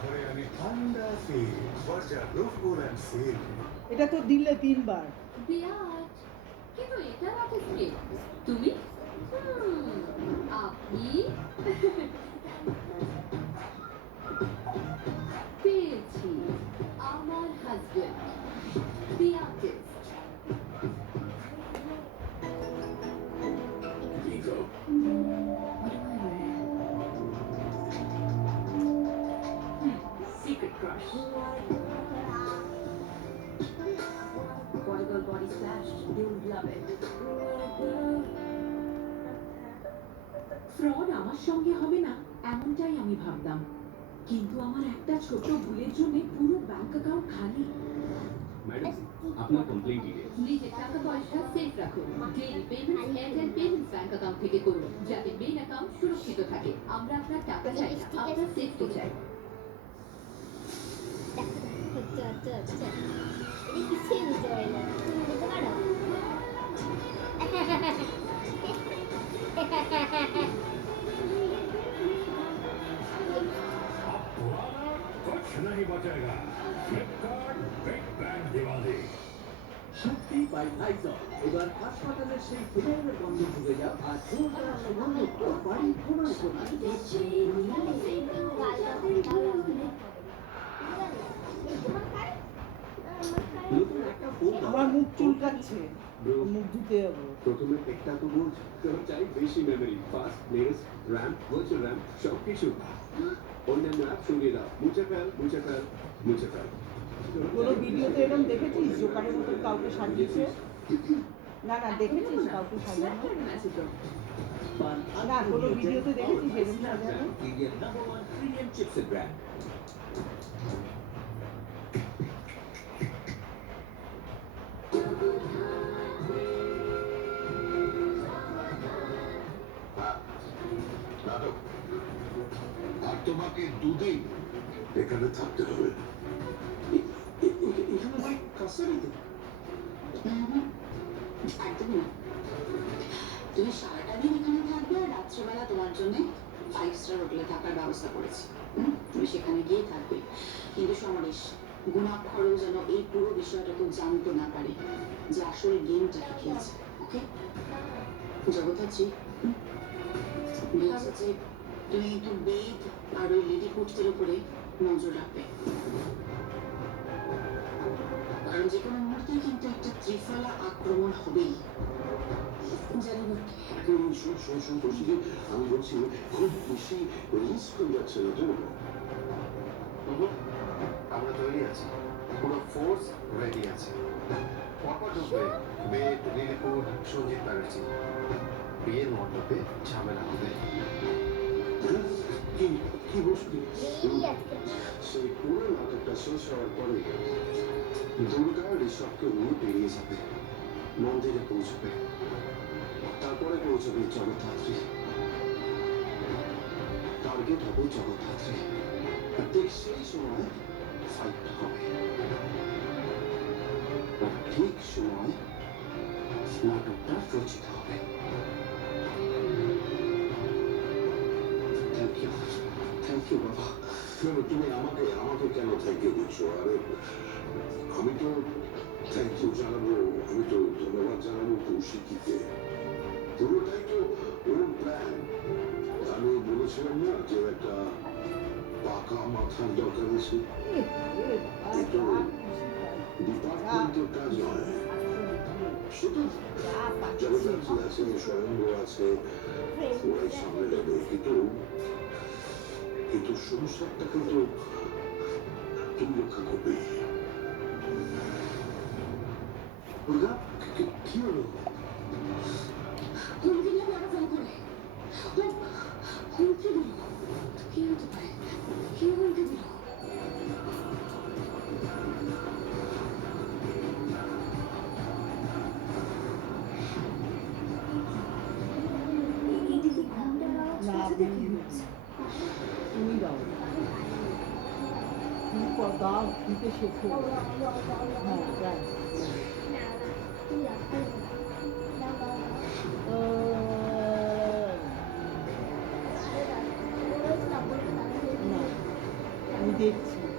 ঘরে আমি ঠান্ডা ফিল দরজা রুফুল অ্যান্ড সিল। এটা তো দিলে 3 বার। বিরাট, কিন্তু এটা অফিস কে? তুমি? আপনি? পেয়েছি, আমার husband, the artist. Secret crush. Boy girl body splash, you would love it. Fraud আমার সঙ্গে হবে না এমনটাই আমি ভাবতাম, কিন্তু আমার একটা ছোট ভুলের জন্য পুরো ব্যাংক অ্যাকাউন্ট খালি। ম্যাডাম, আপনার কমপ্লেইন ডিটেইলস। নিজের টাকা পয়সা সেফ রাখুন। Daily payment Airtel payments bank account থেকে করুন, যাতে মেইন অ্যাকাউন্ট সুরক্ষিত থাকে। আমরা আপনার টাকা চাই না, আপনার সেফটি চাই। কিছুই বুঝতে পারি না, তুমি বুঝতে পারো? कुछ नहीं बचेगा। Flipkart big bang Diwali. Shakti by Lizol এবার হাসপাতালের সেই ফিনাইলের গন্ধ ঢুকে যাও আর চুলটা সুগন্ধ বাড়ি ঘোরার আমার মুখ চুলকাচ্ছে, মুখ ধুতে যাবো। প্রথমে একটা তো বলছি, চাই বেশি memory, fast, next, RAM, virtual RAM, সব কিছু। অন্যান্য অ্যাপ সরিয়ে দাও, মুছে ফেল, মুছে ফেল, মুছে ফেল। কোনো ভিডিওতে এরকম দেখেছিস জোকারের মতো কাউকে সাজিয়েছে? না না, দেখেছিস কাউকে সাজানো? না, কোনো ভিডিওতে দেখেছিস এরকম সাজানো? ইন্ডিয়ার নাম্বার 1 প্রিমিয়াম চিপসেট ব্র্যান্ড। আর তোমাকে দুদিন এখানে থাকতে হবে। এখানে কাছারিতে একদমই না। তুমি সারাটা দিন এখানে থাকবে আর রাত্রেবেলা তোমার জন্য 5 স্টার হোটেলে থাকার ব্যবস্থা করেছি। তুমি সেখানে গিয়ে থাকবে, কিন্তু সমরেশ গুণাক্ষরও যেন এই পুরো বিষয়টা কেউ জানতে না পারে যে আসল গেমটাকে খেলছে। ওকে জগতাচ্ছি, বলছে যে তুমি একটু বেদ আর ওই লেডি ফুডসের উপরে নজর রাখবে, কারণ যে কোনো মুহূর্তে কিন্তু একটা ত্রিফলা আক্রমণ হবেই। জানি না আমি বলছি খুব বেশি রিস্ক হয়ে যাচ্ছে না তো। আমরা তৈরি আছি, পুরো ফোর্স রেডি আছে। পরপর ঢুকবে বেদ, লিলিপুর, সঞ্জিত ব্যানার্জি। বিয়ের মণ্ডপে ঝামেলা হবে। কি বসবি? সেই পুরো নাটকটা শেষ হওয়ার পরে দুর্গা ঋষভকে নিয়ে বেরিয়ে যাবে, মন্দিরে পৌঁছবে, তারপরে পৌঁছবে জগদ্ধাত্রী। টার্গেট হবে জগদ্ধাত্রী। আর ঠিক সেই সময় ফাইটটা হবে, আর ঠিক সময় নাটকটা রচিত হবে। থ্যাংক ইউ বাবা। তুমি আমাকে কেন থ্যাংক ইউ দিচ্ছ? আরে আমি তো থ্যাংক ইউ জানাবো, আমি তো ধন্যবাদ জানাবো কৌশিকীকে। পুরোটাই তো ওর প্ল্যান। আমি বলেছিলাম না যে একটা পাকা মাথার দরকার আছে। এটা ডিপার্টমেন্টের কাজ নয়, শুধু জগদ্ধাত্রী আছে, স্বয়ম্ভ আছে, ওরাই সামনে নেবে। কিন্তু সংসারটা কিন্তু তুমি রক্ষা করবে। কি হলো? হুমকি দিয়ে বড় ফোন করে হুমকি দিল। কি হতে পারে? কি হুমকি দিল? তুমি দাও, তুমি দাও, দিতে শেখো। হ্যাঁ প্রায় দেখছি